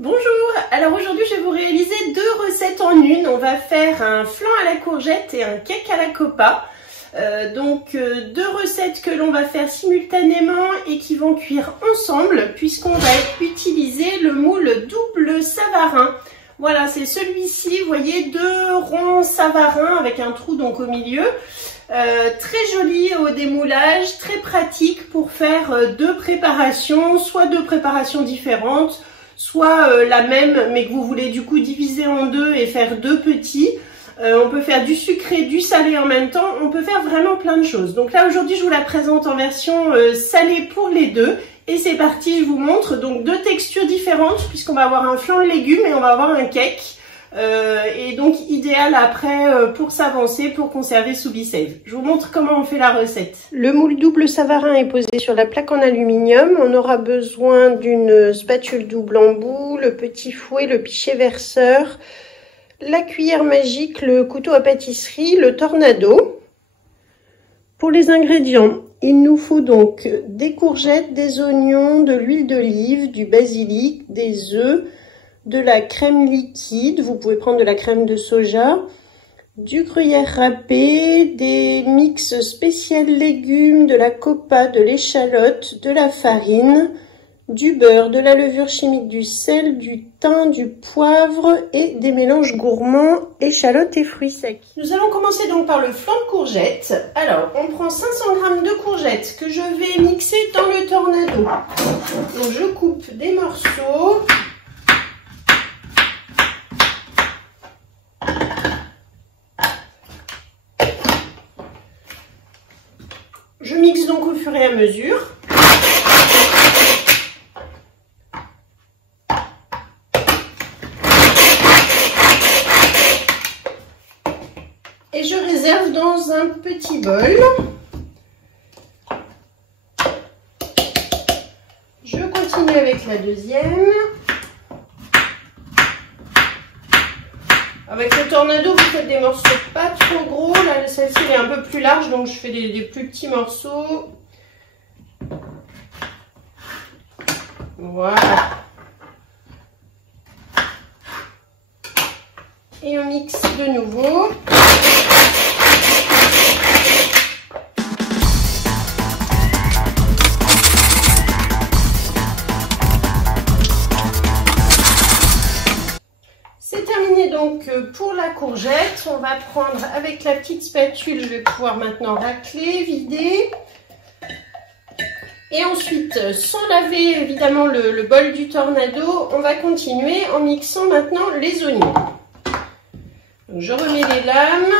Bonjour, alors aujourd'hui je vais vous réaliser deux recettes en une. On va faire un flan à la courgette et un cake à la copa. Deux recettes que l'on va faire simultanément et qui vont cuire ensemble puisqu'on va utiliser le moule double Savarin. Voilà, c'est celui-ci, vous voyez, deux ronds Savarin avec un trou donc au milieu. Très joli au démoulage, très pratique pour faire deux préparations, soit deux préparations différentes, soit la même mais que vous voulez du coup diviser en deux et faire deux petits. On peut faire du sucré, du salé en même temps, on peut faire vraiment plein de choses. Donc là aujourd'hui je vous la présente en version salée pour les deux. Et c'est parti, je vous montre donc deux textures différentes puisqu'on va avoir un flan de légumes et on va avoir un cake. Et donc idéal après pour s'avancer, pour conserver sous Be-Save. Je vous montre comment on fait la recette. Le moule double Savarin est posé sur la plaque en aluminium. On aura besoin d'une spatule double embout, le petit fouet, le pichet verseur, la cuillère magique, le couteau à pâtisserie, le tornado. Pour les ingrédients, il nous faut donc des courgettes, des oignons, de l'huile d'olive, du basilic, des œufs, de la crème liquide, vous pouvez prendre de la crème de soja, du gruyère râpé, des mix spécial légumes, de la copa, de l'échalote, de la farine, du beurre, de la levure chimique, du sel, du thym, du poivre et des mélanges gourmands, échalotes et fruits secs. Nous allons commencer donc par le flan de courgettes. Alors, on prend 500 g de courgettes que je vais mixer dans le tornado. Donc, je coupe des morceaux. Je mixe donc au fur et à mesure. Et je réserve dans un petit bol. Je continue avec la deuxième. Avec le tornado, vous faites des morceaux pas trop gros. Là, celle-ci est un peu plus large, donc je fais des plus petits morceaux. Voilà. Et on mixe de nouveau. C'est terminé donc pour la courgette. On va prendre avec la petite spatule, je vais pouvoir maintenant racler, vider. Et ensuite, sans laver évidemment le bol du tornado, on va continuer en mixant maintenant les oignons. Donc, je remets les lames.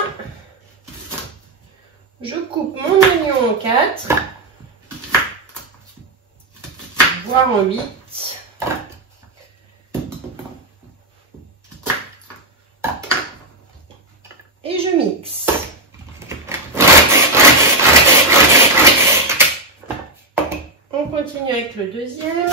Je coupe mon oignon en 4, voire en 8. Et je mixe. On continue avec le deuxième.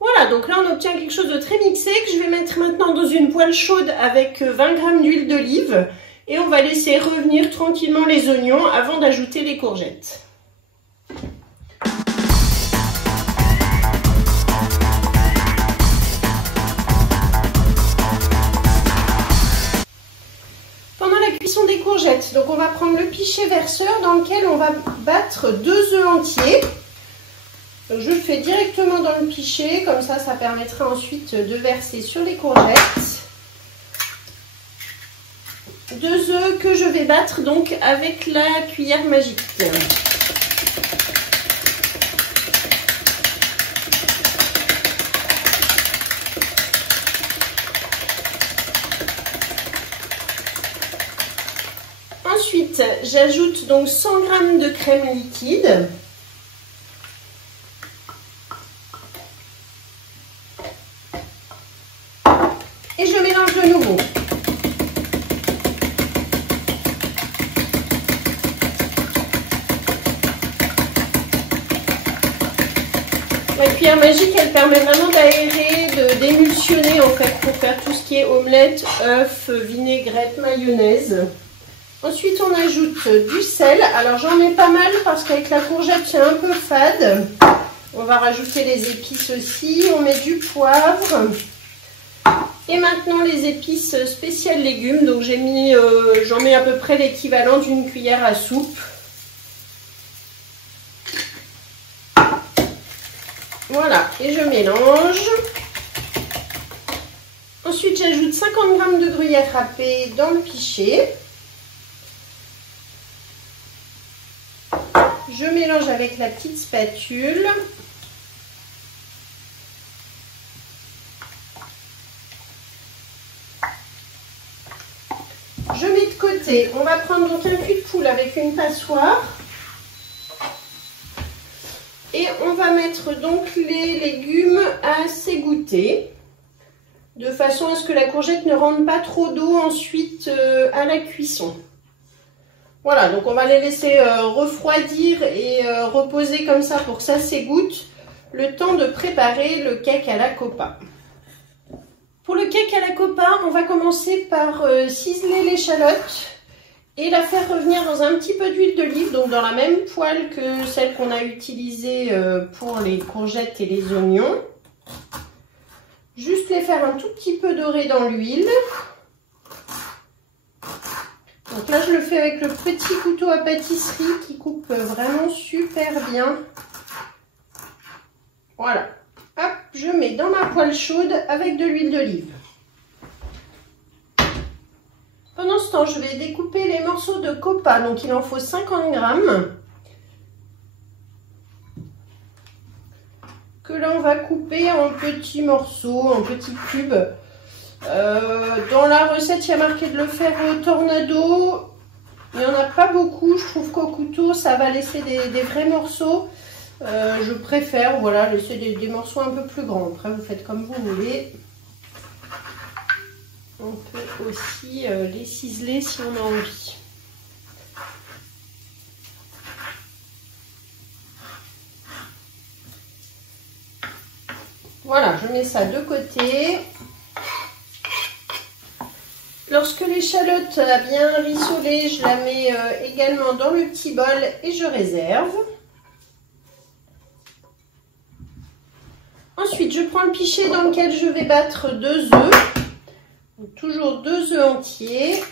Voilà, donc là on obtient quelque chose de très mixé que je vais mettre maintenant dans une poêle chaude avec 20 g d'huile d'olive et on va laisser revenir tranquillement les oignons avant d'ajouter les courgettes. Pendant la cuisson des courgettes, donc on va prendre le pichet verseur dans lequel on va battre 2 œufs entiers. Donc je le fais directement dans le pichet, comme ça, ça permettra ensuite de verser sur les courgettes. 2 œufs que je vais battre donc avec la cuillère magique. Ensuite, j'ajoute donc 100 g de crème liquide. Et je mélange de nouveau. La cuillère magique, elle permet vraiment d'aérer, d'émulsionner fait pour faire tout ce qui est omelette, œufs, vinaigrette, mayonnaise. Ensuite, on ajoute du sel. Alors, j'en mets pas mal parce qu'avec la courgette, c'est un peu fade. On va rajouter les épices aussi. On met du poivre. Et maintenant, les épices spéciales légumes. Donc, j'en mets à peu près l'équivalent d'une cuillère à soupe. Voilà, et je mélange. Ensuite, j'ajoute 50 g de gruyère râpée dans le pichet. Je mélange avec la petite spatule. Je mets de côté. On va prendre donc un cul de poule avec une passoire. Et on va mettre donc les légumes à s'égoutter. De façon à ce que la courgette ne rentre pas trop d'eau ensuite à la cuisson. Voilà, donc on va les laisser refroidir et reposer comme ça pour que ça s'égoutte. Le temps de préparer le cake à la copa. Pour le cake à la copa, on va commencer par ciseler l'échalote et la faire revenir dans un petit peu d'huile d'olive, donc dans la même poêle que celle qu'on a utilisée pour les courgettes et les oignons. Juste les faire un tout petit peu dorer dans l'huile. Donc là, je le fais avec le petit couteau à pâtisserie qui coupe vraiment super bien. Voilà. Hop, je mets dans ma poêle chaude avec de l'huile d'olive. Pendant ce temps, je vais découper les morceaux de copa. Donc, il en faut 50 g. Que là, on va couper en petits morceaux, en petits cubes. Dans la recette, il y a marqué de le faire au tornado. Il n'y en a pas beaucoup. Je trouve qu'au couteau, ça va laisser des vrais morceaux. Je préfère, voilà, laisser des morceaux un peu plus grands. Après, vous faites comme vous voulez. On peut aussi les ciseler si on a envie. Voilà, je mets ça de côté. Lorsque l'échalote a bien rissolé, je la mets également dans le petit bol et je réserve. Ensuite, je prends le pichet dans lequel je vais battre 2 œufs. Donc, toujours 2 œufs entiers.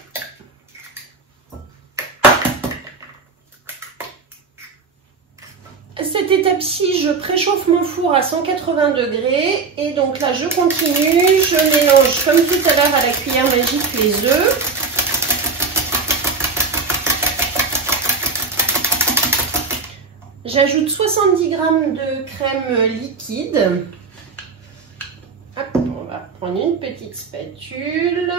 À cette étape-ci, je préchauffe mon four à 180 degrés. Et donc là, je continue. Je mélange comme tout à l'heure à la cuillère magique les œufs. J'ajoute 70 g de crème liquide. Hop, on va prendre une petite spatule.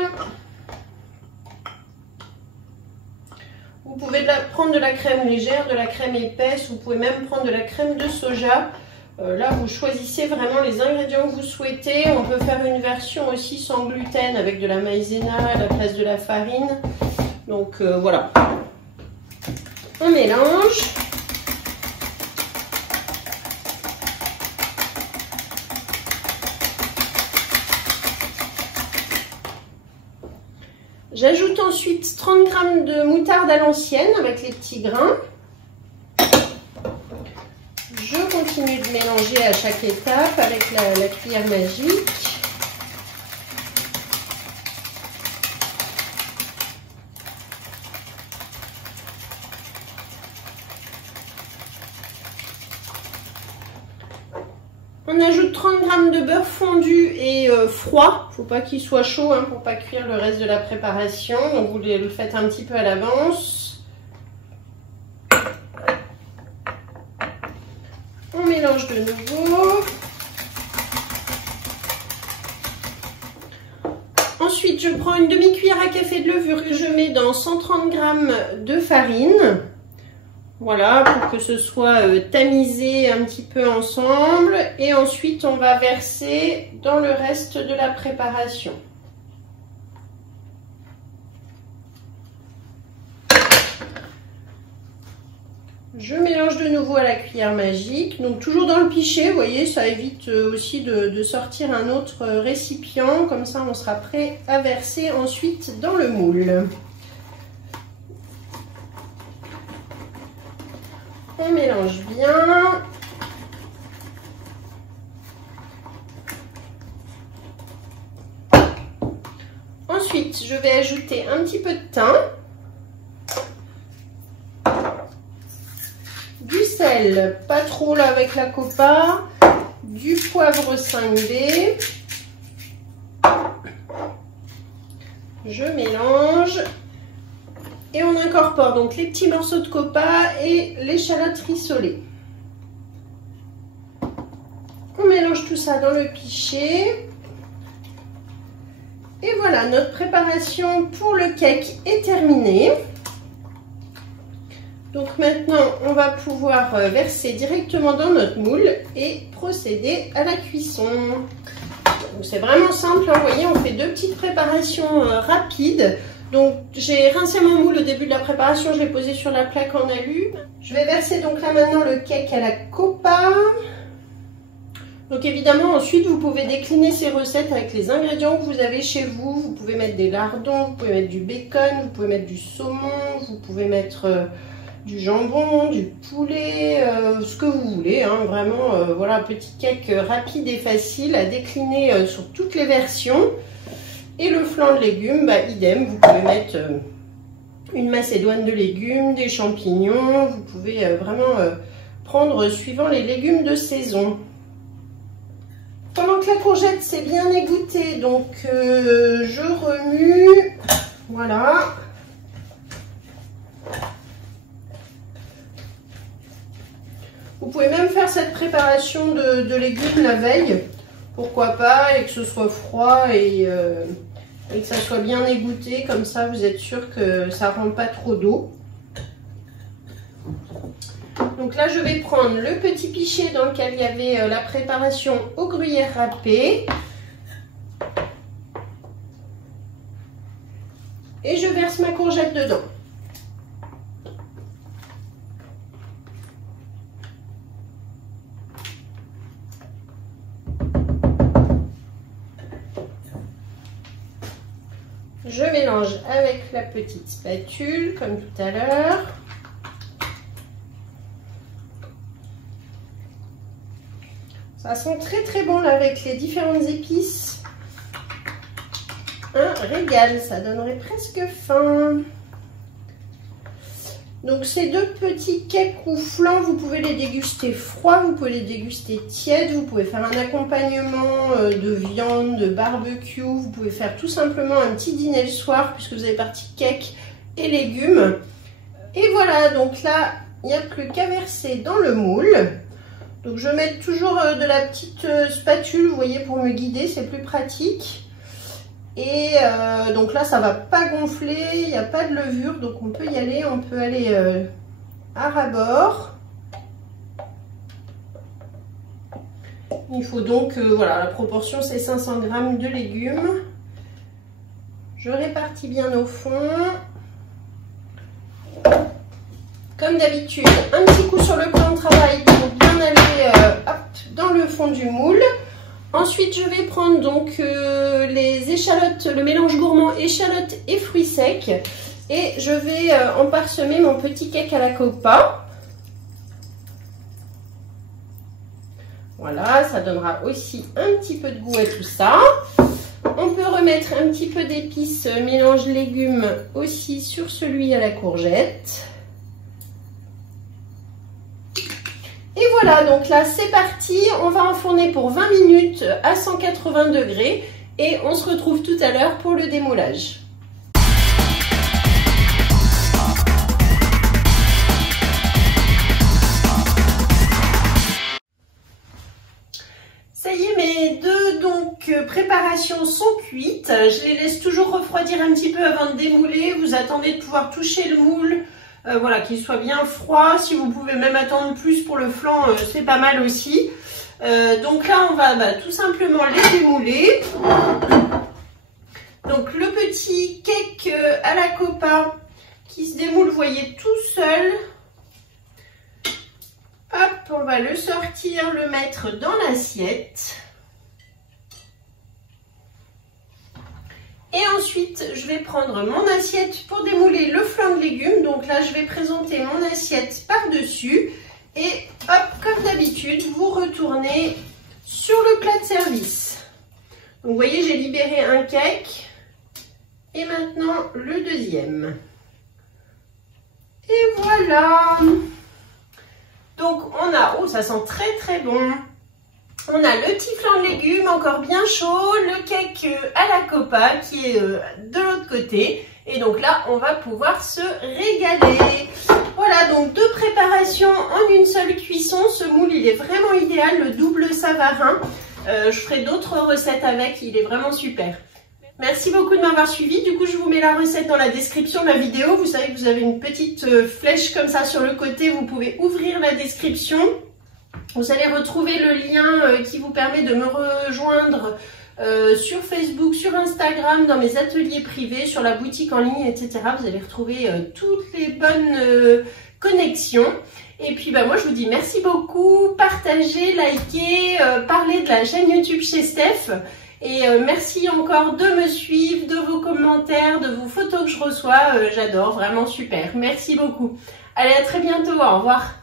Vous pouvez prendre de la crème légère, de la crème épaisse, vous pouvez même prendre de la crème de soja. Là, vous choisissez vraiment les ingrédients que vous souhaitez. On peut faire une version aussi sans gluten avec de la maïzena à la place de la farine. Donc voilà. On mélange. J'ajoute ensuite 30 g de moutarde à l'ancienne avec les petits grains. Je continue de mélanger à chaque étape avec la cuillère magique. On ajoute 30 g de beurre fondu et froid. Il ne faut pas qu'il soit chaud pour ne pas cuire le reste de la préparation. Donc vous le faites un petit peu à l'avance. On mélange de nouveau. Ensuite, je prends une demi-cuillère à café de levure que je mets dans 130 g de farine. Voilà, pour que ce soit tamisé un petit peu ensemble. Et ensuite, on va verser dans le reste de la préparation. Je mélange de nouveau à la cuillère magique, donc toujours dans le pichet, vous voyez, ça évite aussi de sortir un autre récipient, comme ça on sera prêt à verser ensuite dans le moule. On mélange bien. Ensuite, je vais ajouter un petit peu de thym. Du sel, pas trop là avec la copa, du poivre 5B, je mélange et on incorpore donc les petits morceaux de copa et l'échalote rissolée. On mélange tout ça dans le pichet. Et voilà, notre préparation pour le cake est terminée. Donc maintenant, on va pouvoir verser directement dans notre moule et procéder à la cuisson. C'est vraiment simple, hein, vous voyez, on fait deux petites préparations rapides. Donc j'ai rincé mon moule au début de la préparation, je l'ai posé sur la plaque en alu. Je vais verser donc là maintenant le cake à la copa. Donc évidemment, ensuite, vous pouvez décliner ces recettes avec les ingrédients que vous avez chez vous. Vous pouvez mettre des lardons, vous pouvez mettre du bacon, vous pouvez mettre du saumon, vous pouvez mettre du jambon, du poulet, ce que vous voulez, hein, vraiment, voilà, un petit cake rapide et facile à décliner sur toutes les versions. Et le flan de légumes, bah, idem, vous pouvez mettre une macédoine de légumes, des champignons, vous pouvez vraiment prendre suivant les légumes de saison. Pendant que la courgette s'est bien égouttée, donc je remue, voilà. Vous pouvez même faire cette préparation de légumes la veille, pourquoi pas, et que ce soit froid et que ça soit bien égoutté, comme ça vous êtes sûr que ça ne rend pas trop d'eau. Donc là je vais prendre le petit pichet dans lequel il y avait la préparation au gruyère râpé. Et je verse ma courgette dedans. Je mélange avec la petite spatule, comme tout à l'heure. Ça sent très très bon là avec les différentes épices. Un régal, ça donnerait presque faim. Donc ces deux petits cakes ou flans, vous pouvez les déguster froids, vous pouvez les déguster tièdes, vous pouvez faire un accompagnement de viande, de barbecue, vous pouvez faire tout simplement un petit dîner le soir puisque vous avez parti cake et légumes. Et voilà, donc là, il n'y a plus qu'à verser dans le moule. Donc je mets toujours de la petite spatule, vous voyez, pour me guider, c'est plus pratique. Et donc là, ça va pas gonfler, il n'y a pas de levure, donc on peut y aller, on peut aller à ras-bord. Il faut donc, voilà, la proportion c'est 500 g de légumes. Je répartis bien au fond. Comme d'habitude, un petit coup sur le plan de travail pour bien aller dans le fond du moule. Ensuite, je vais prendre donc les échalotes, le mélange gourmand échalotes et fruits secs. Et je vais en parsemer mon petit cake à la copa. Voilà, ça donnera aussi un petit peu de goût à tout ça. On peut remettre un petit peu d'épices mélange légumes aussi sur celui à la courgette. Et voilà, donc là c'est parti, on va enfourner pour 20 minutes à 180 degrés et on se retrouve tout à l'heure pour le démoulage. Ça y est, mes deux préparations sont cuites. Je les laisse toujours refroidir un petit peu avant de démouler. Vous attendez de pouvoir toucher le moule. Voilà, qu'il soit bien froid. Si vous pouvez même attendre plus pour le flan, c'est pas mal aussi. Donc là, on va tout simplement les démouler. Donc le petit cake à la copa qui se démoule, vous voyez, tout seul. Hop, on va le sortir, le mettre dans l'assiette. Et ensuite, je vais prendre mon assiette pour démouler le flan de légumes. Donc là, je vais présenter mon assiette par-dessus. Et hop, comme d'habitude, vous retournez sur le plat de service. Donc vous voyez, j'ai libéré un cake. Et maintenant, le deuxième. Et voilà. Donc on a, oh ça sent très très bon. On a le petit flan de légumes encore bien chaud, le cake à la copa qui est de l'autre côté. Et donc là, on va pouvoir se régaler. Voilà, donc deux préparations en une seule cuisson. Ce moule, il est vraiment idéal, le double savarin. Je ferai d'autres recettes avec, il est vraiment super. Merci beaucoup de m'avoir suivi. Du coup, je vous mets la recette dans la description de la vidéo. Vous savez que vous avez une petite flèche comme ça sur le côté. Vous pouvez ouvrir la description. Vous allez retrouver le lien qui vous permet de me rejoindre sur Facebook, sur Instagram, dans mes ateliers privés, sur la boutique en ligne, etc. Vous allez retrouver toutes les bonnes connexions. Et puis moi je vous dis merci beaucoup, partagez, likez, parlez de la chaîne YouTube chez Steph. Et merci encore de me suivre, de vos commentaires, de vos photos que je reçois. J'adore, vraiment super. Merci beaucoup. Allez, à très bientôt, au revoir.